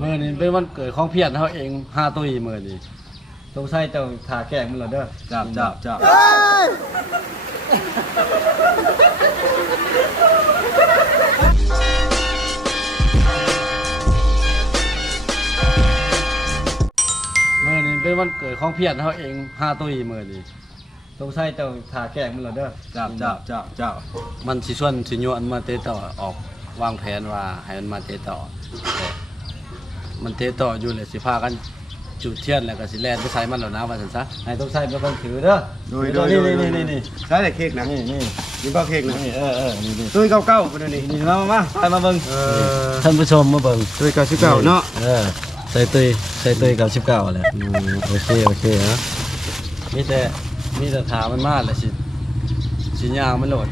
มื่อนี้เป็นวันเกิดของเพียรเขาเองห้าตุยมื่อนี้ต้องใส่เจ้าถาแกงมันเหรอเด้อจับจับจับมื่อนี้เป็นวันเกิดของเพียรเขาเองห้าตุยมื่อนี้ต้องใส่เจ้าถาแกงมันเหรอเด้อจับจับจับจับมันสิชวนสิยวนมาเตะต่อออกวางแผนว่าให้มันมาเตะต่อแต่ มันเตะต่ออยู่เลยสิพากันจุดเทียนแล้วก็สิแล่นไปใส่มันแล้วนะว่าซั่นซะให้ต้องใส่เป็นคนถือเด้อโดยโดยนี่นี่นี่นี่ใช่แต่เค้กนะนี่นี่นี่เป้าเค้กนะนี่เออเออนี่นี่ตุ้ยเก้าเก้าคนนี้นี่มามามาไปมาเบิ่งเออท่านผู้ชมมาเบิ่งตุ้ยเก้าสิบเก้าเนาะเออใส่ตุยใส่ตุยกับ19แหละอืมโอเคโอเคฮะมีแต่มีแต่ถามมันมาแหละสิสิยางมันโหลด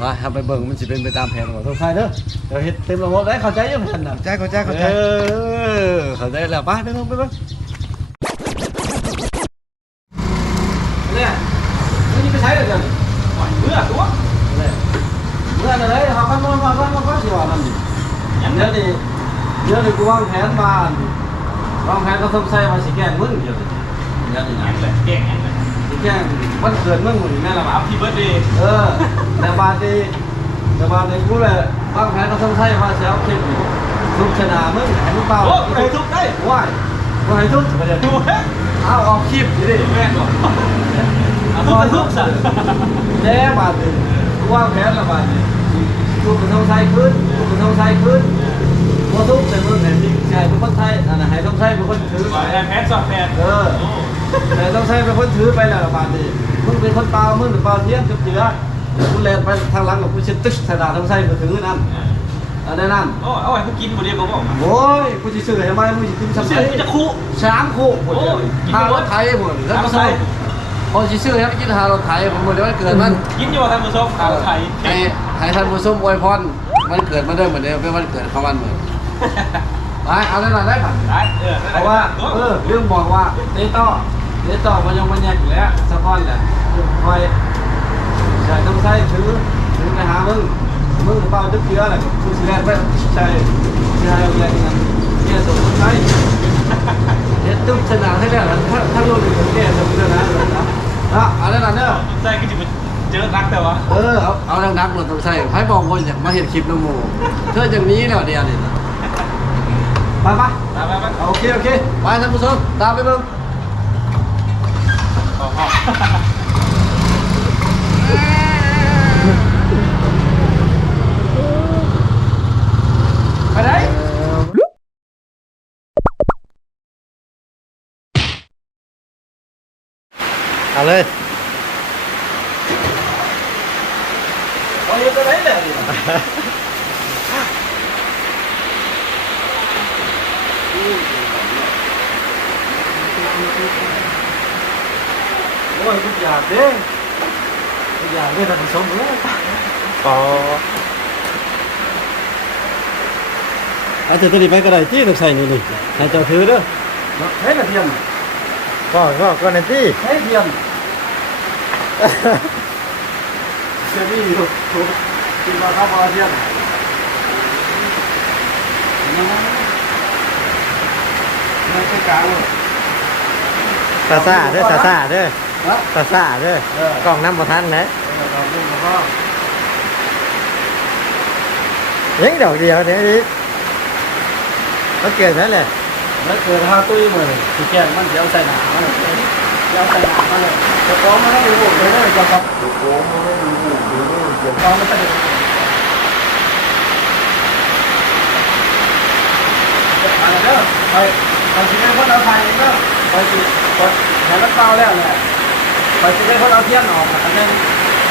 ว่าทำไปเบิ่งมันสิเป็นไปตามแผนของต้องใส่เด้อเดี๋ยวเฮ็ดเต็มระบบได้เข้าใจยังทันน่ะใจเข้าใจเข้าใจเออเข้าใจแล้วไปไปเบิ่งไปเบิ่งเนี่ยนี่ไปใช้เลยกันเมื่อตัวเมื่ออะไรเขาคันนอนมาคันมาคันสิว่านั่นดิเดี๋ยวนี้เดี๋ยวนี้กูวางแผนมาวางแผนก็ต้องใส่มาสิแกล้งมึงเดี๋ยวนี้เดี๋ยวนี้นะเก่งยังไงสิแก ล้งวันเกิดมึงหมดนี่แม่ละบ่าอัพพีเบิร์ดเดย์เออแต่บาดนีแต่บาดนีกูเลยบางแผนก็ต้องใช้มาเสียเอาคลิปอยู่ทุกชนะมึงให้มึงเปล่าโอ้ใครทุบได้ว้ายกูให้ทุกประเดี๋ยวดูเฮ้ยเอาออกคลิปดิแม่ก่อนเอาทุบทุบสั่นแน่บาดนีกูวางแผนและบาดนีกูเป็นต้องใช้ขึ้นกูเป็นต้องใช้ขึ้นพอทุกแต่มึงเห็นจริงใช่เป็นคนไทยอันนั้นให้ต้องใช้เป็นคนถือไปแอนแพนสองแพนเออ แต่ต้องใช้เป็นคนถือไปแล้วละบาดนีมึงเป็นคนเปล่ามึงเป็นเปล่าเทียมจุบเจือกูแลนไปทางหลังกับกูเช็ดตึ๊กใส่ดาต้องใช้ไปถือนั่นอันนั้นนั่นโอ้เอาไว้พวกกินหมดเลยเขาบอกโอ้ยกูจะซื้อให้ไหมมึงจะกินสำเสียเร็จงจะคู่ช้างคู่หมดโอ้เลยยกินหาหมดรถไถหมดแล้วก็ทำไทใส่ยพอจะซื้อให้กินหารถไถผมหมดเลยวันเกิดมันกินอยู่ว่าท่านผู้ชมข่าวไทยให้ให้ท่านผู้ชมอวยพรมันเกิดมาด้วยเหมือนเดิมเป็นวันเกิดของมันเหมือน ไปเอาได้หน่อยได้ป่ะได้เออเพราะว่าเออเรื่องบอกว่าเตต่อเตต่อมันยังมันแยกอยู่แล้วสะก้อนแหละคอยใช่ต้องใส่ถือถือไปหามึงมึงเปล่าจะเชื้ออะไรกูสิแลกไปใช่ใช่อะไรนั้นเนี่ยสมมติใช่เฮ็ดตุ้มชนะให้ได้แล้วถ้าถ้าโลดถึงแก่สมชนะแล้วนะอะเอาแล้วนะเด้อใช่ก็จะเจอรักแต่ว่าเออ เอาเอาดังๆเราต้องใส่ให้บอกว่าอยากมาเห็นคลิปน้ำหมูเธออย่างนี้แล้วเดียวนี่นะ ไปไปตามไปไปโอเคโอเคไปท่านผู้ชมตามไปเบิ่งขอขอไปไหนเอาเลยไปไปไหนเลยโอ้ยทุกอย่างเด้ทุกอย่างเด้ท่านผู้ชมเอ้ยอ๋ออาจจะตัวนี้ไปก็ได้ที่ต้องใส่นี่นี่ให้เจ้า ถือเด้อใช้กระเทียมก็ก็ก็ในที่ใช้เทียมเทียมนี่อยู่ถูกกินมาข้าวปลาเทียมไม่ใช่กลางเลย ซาซาเด้อซาซาเด้อฮะซาซาเด้อเออกล้องน้ำประทันนะเราเล่นมาก็ยังดอกเดียวเนี่ยนี่มันเกิดนั่นแหละแล้วเกิดห้าตุ้ยมือที่แกงมันเสียวใส่หนามันเสียวใส่หนามันเลยจะฟ้องมันต้องรู้เลยจะฟ้องจะฟ้องมันต้องรู้เลยจะฟ้องมันต้องอะไรเด้อไปไปสิได้คนเอาไทยเด้อ ไปสิไปแห่มันเปล่าแล้วแหละไปสิได้คนเอาเทียนออกอันนั้น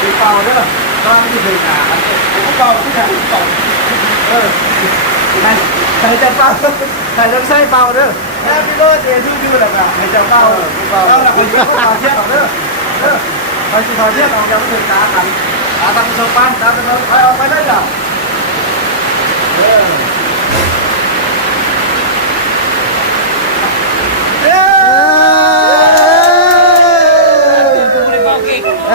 คือเปล่าเด้อตอนที่ถึงอะอันนี้ผมก็เปล่าที่ไหนเปล่าเออใครใครจะเป่าใครจะใส่เป่าเด้อแฮปปี้เบิร์ดเดย์ทูยูแหล้วก็ใครจะเป่าเป่าแล้วคนที่เขาเอาเทียนออกเด้อเด้อไปสิเอาเทียนออกยังไม่ถึงตากันตาทำสปานตาเป็นไปออกไปได้จ้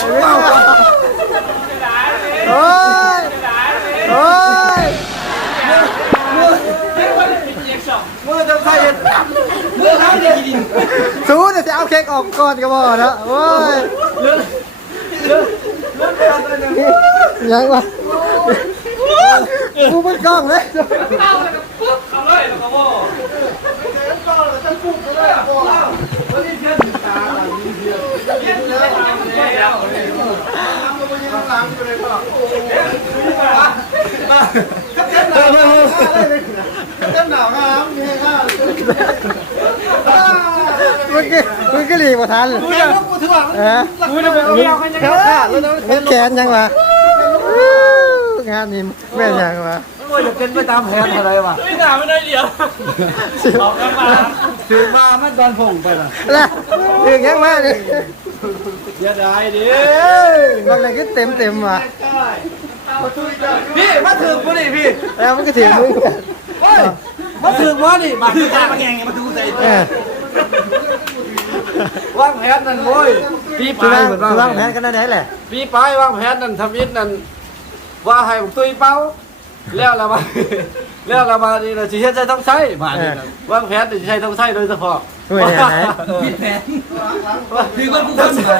โอ้ยโอ้ยมือจะใส่เห็ดมือเขาจะกินสู้แต่จะเอาเค้กออกก่อนก็บ่เนะโอ้ยเรื่องเรื่องเรื่องเป็นอะไรเนี่ยยังวะกูเป็นกล้องเลยเอาเลยปุ๊บเอาเลยแล้วก็บอกก็จะปลุกเลยอะวันนี้เชื่อตาหลังนี้เดียวเย็นเลยทำเลยแล้วทำตังหลังอยู่เลยพ่อเต้นหนาวเต้นหนาวครับมีให้ข้าวมึงก็มึงก็หลีกมาทันกูจะกูถือว่าเออกูจะไปเอาเงากันยังไงแล้วแขนยังวะงานนี้แม่ยังวะโอ้ยจะเป็นไปตามแผนอะไรวะไม่ด่าไม่ได้เดียวออกกันมาถือมามันตอนผงไปนะแล้ว ถึงยังมาดิอย่าได้ดิบางอะไรก็เต็มเต็มว่ะพี่มาถึงกูดิพี่แล้วมันก็ถึงมึงเฮ้ยมาถึงวะนี่มาถึงมาแข่งมาถึงใจเออวางแผนนั่นโว้ยปีคือปลายว่างแผนกันได้ไหนแหละปีปลายวางแผนนั่นทำอิฐนั่นว่าให้ผมตุยเป้า แล้วละมาแล้วละมานี่เราสิเฮ็ดใจต้องใช้มานี่นะวางแผนจะใช้ต้องใช้โดยเฉพาะเฮ้ยไหนผิดแผนคือว่าผู้คนไหน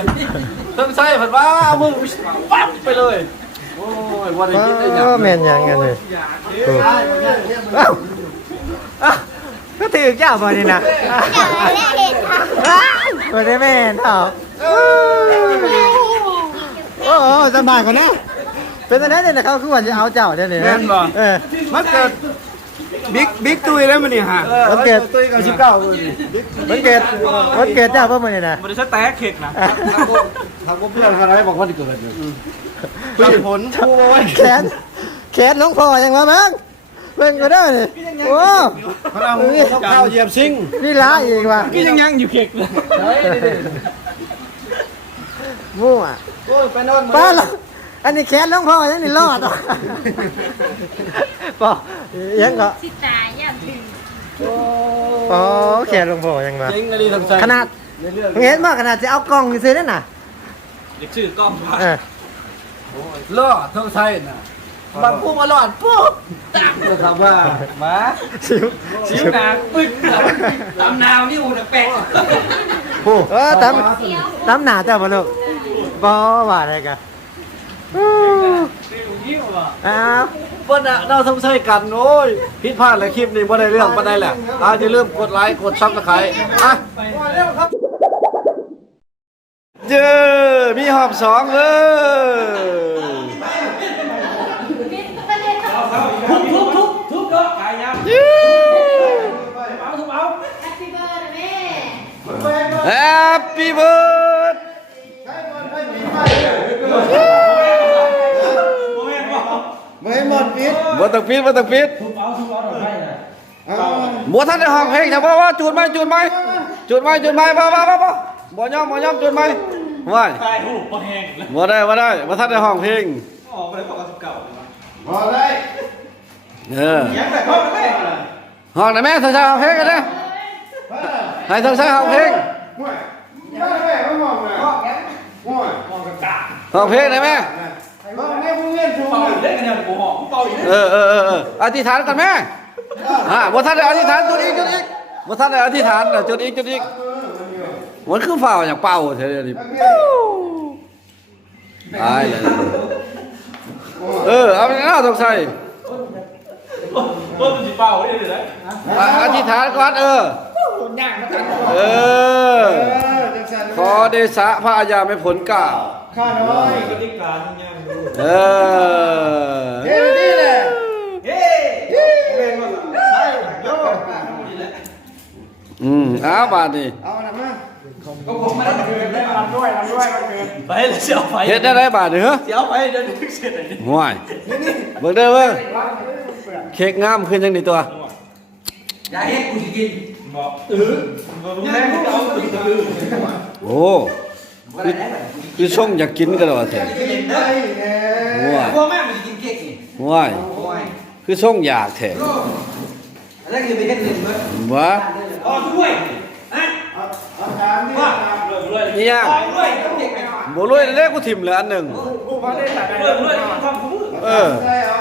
ต้องใช้เพิ่นว่าเอามือปั๊บไปเลย โอ้ยบ่ได้คิดได้หยังโอ้แม่นยังกันเลยโอ้เอ้าเอ้าก็ถือเจ้าบ่นี่นะไม่ได้แม่นเอ้าโอ้โหสบายกว่านะ เป็นอะไรเนี่ยเขาคือว่าจะเอาเจ้าได้เลยนะเออ มันเกิดบิ๊กบิ๊กตุยแล้วมันนี่ฮะมันเกิดตุยกับชิบเก้าเลยนี่มันเกิดมันเกิดเจ้าเพิ่มมาเนี่ยนะมันจะแตกเค้กนะทางพวกเพื่อนอะไรบอกว่าเกิดอยู่ปีผลผู้ไว้แขนแขนน้องพ่อยังมาบ้างเพิ่งก็ได้เลยโอ้เขาเอาข้าวเหยียบซิงนี่ล้าอีกว่ะก็ยังยังอยู่เค้กเลยมั่วโอ้ยไปนอนป้าหรอ อันนี้แขนน้องพ่อยังนี่รอดอะปอยังก็สิตายอย่าถึงปอแขนน้องพ่อยังวะจริงอะไรทำใจขนาดในเรื่องมึงเห็นมากขนาดจะเอากล้องซื้อนั่นน่ะเด็กชื่อกล้องว่าเออล่อเท่าไทยน่ะบางผู้มาหลอดปุ๊บตั้งเลยครับว่ามาชิวชิวหนาปึ้งตำนาวนี่อูดแปลกเออตำตำหนาเจ้าบ่ลูกปอว่าอะไรกัน อ้าวบนน่ะเราทำใช่กันโอ้ยผิดพลาดเลยคลิปนี้บ่ได้เรื่องบ่ได้แหละอาอย่าลืมกดไลค์กดซับสไครต์อะเจอมีหอบสองเลย ทุบทุบทุบทุบเนาะกายยังเอาทุบเอา แฮปปี้เบิร์ดแม่ แฮปปี้เบิร์ด โมเมนต์บอก บ่ ต้องปิดบ่ต้องปิดทุบเอาทุบเอาดอกไม้นะบ่ทันได้ห้องเพลงแต่ว่าว่าจูดไหมจูดไหมจูดไหมจูดไหมบ่บ่บ่บ่บ่ยอมบ่ยอมจูดไหมว้ายตายหูปะแห้งเลยบ่ได้บ่ได้บ่ทันได้ห้องเพลงออกไปเลยบอกกับเก่าเลยเออยังแต่พ่อไม่ได้ห้องไหนแม่เธอใช้ห้องเพลงกันเด้อให้เธอใช้ห้องเพลงห้องเพลงไหนแม่เป่าอยู่ได้กันเนี่ยกูหอมเป่าอยู่ได้เออเออเออเอออธิษฐานกันแม่อ่าบ่ทันได้อธิษฐานจุดอีกจุดอีกบ่ทันได้อธิษฐานน่ะจุดอีกจุดอีกมันคือฝ่าอย่างเป่าเท่านี้ตายเลยเออเอาไปหน้าตกใส่ต้นมันจะเป่าได้เลยนะอะอธิษฐานก่อนเออเออ ขอเดชะพระอาญาไม่ผลกล่า วกติกาทั้งยังเออเฮ้เล่นมาใช่โยอืมอ้าวบาดนี่ก็ผมไม่ได้เกินได้รำด้วยรำด้วยมันเกินไปเลยเสียวไฟเฮ็ดได้ไรบาดนี่เหรอเสียวไฟเดินถึงเสร็จเลยนี่ห่วยเบิ่งเด้อเบิ่งเค้กงามขึ้นจังนี่ตัวอย่าให้กูกินบอกเออมึงแม่งเอาตื่นตื่นโอ้ คือคือช่องอยากกินกันแล้วแท้ห่วยพ่อแม่มึงกินเค้กนี่ห่วยคือช่องอยากแท้แล้วคือไปเฮ็ดเงินเมื่อวะอ๋อด้วยฮะว่าเลยเลยนี่ยังด้วยเค้กไปบบ่รวยได้กูถิ่มเหลืออันหนึ่งผู้เขาได้แต่ใดเลื่อนเลื่อนความคุ้มเออใช่เหรอ